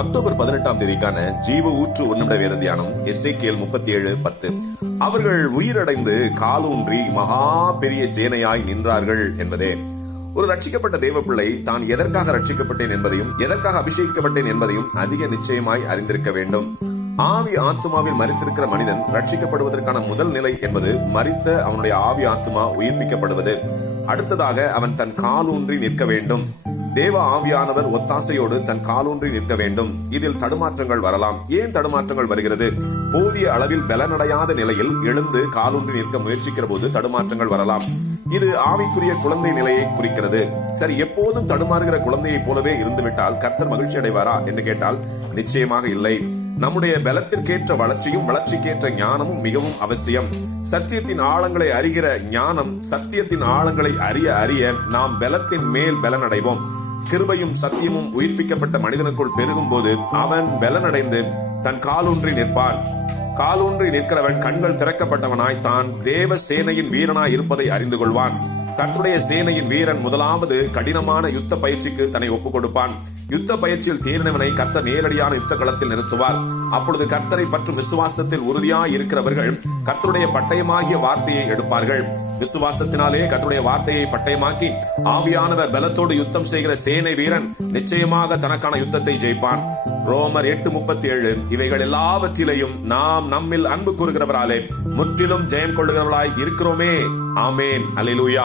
October 18ஆம் தேதிக்கான ஜீவ ஊற்று ஒன்னிட வேத தியானம் எசேக்கியேல் 37:10. அவர்கள் உயிரடைந்து காலூன்றி மகா பெரிய சேனையாய் நின்றார்கள் என்பதே. ஒரு ரட்சிக்கப்பட்ட தேவ பிள்ளை தான் எதற்காக ரட்சிக்கப்பட்டேன் என்பதையும் எதற்காக அபிஷேகிக்கப்பட்டேன் என்பதையும் அதிக நிச்சயமாய் அறிந்திருக்க வேண்டும். ஆவி ஆத்துமாவில் மரித்திருக்கிற மனிதன் ரட்சிக்கப்படுவதற்கான முதல் நிலை என்பது மரித்த அவனுடைய ஆவி ஆத்துமா உயிர்ப்பிக்கப்படுவது. அடுத்ததாக அவன் தன் காலூன்றி நிற்க வேண்டும். தேவ ஆவியானவர் ஒத்தாசையோடு தன் காலூன்றி நிற்க வேண்டும். இதில் தடுமாற்றங்கள் வரலாம். ஏன் தடுமாற்றங்கள் வருகிறது? போதிய அளவில் பலனடையாத நிலையில் எழுந்து காலூன்றி நிற்க முயற்சிக்கிற போது தடுமாற்றங்கள் வரலாம். இது ஆவிக்குரிய குழந்தை நிலையை குறிக்கிறது. சரி, எப்போதும் தடுமாறுகிற குழந்தையை போலவே இருந்துவிட்டால் கர்த்தர் மகிழ்ச்சி அடைவாரா என்று கேட்டால் நிச்சயமாக இல்லை. நம்முடைய பலத்திற்கேற்ற வளர்ச்சியும் வளர்ச்சிக்கேற்ற ஞானமும் மிகவும் அவசியம். சத்தியத்தின் ஆழங்களை அறிகிற ஞானம், சத்தியத்தின் ஆழங்களை அறிய அறிய நாம் பலத்தின் மேல் பலனடைவோம். கிருபையும் சத்தியமும் உயிர்ப்பிக்கப்பட்ட மனிதனுக்குள் பெருகும் போது அவன் பலனடைந்து தன் காலூன்றி நிற்பான். காலூன்றி நிற்கிறவன் கண்கள் திறக்கப்பட்டவனாய் தான் தேவ சேனையின் வீரனாய் இருப்பதை அறிந்து கொள்வான். கர்த்தருடைய சேனையின் வீரன் முதலாவது கடினமான யுத்த பயிற்சிக்கு தன்னை ஒப்புக் கொடுப்பான். யுத்த பயிற்சியில் தேர்ந்தவனை கர்த்தர் நேரடியான யுத்த களத்தில் நிறுத்துவார். அப்பொழுது கர்த்தரை பற்றும் விசுவாசத்தில் உறுதியாய் இருக்கிறவர்கள் கர்த்தருடைய பட்டயமாகிய வார்த்தையை எடுப்பார்கள். விசுவாசத்தினாலே கர்த்தருடைய வார்த்தையை பட்டயமாக்கி ஆவியானவர் பலத்தோடு யுத்தம் செய்கிற சேனை வீரன் நிச்சயமாக தனக்கான யுத்தத்தை ஜெயிப்பான். ரோமர் 8:37. இவைகள் எல்லாவற்றிலையும் நாம் நம்மில் அன்பு கூறுகிறவராலே முற்றிலும் ஜெயம் கொள்ளுகிறவர்களாய் இருக்கிறோமே. ஆமேன். அல்லேலூயா.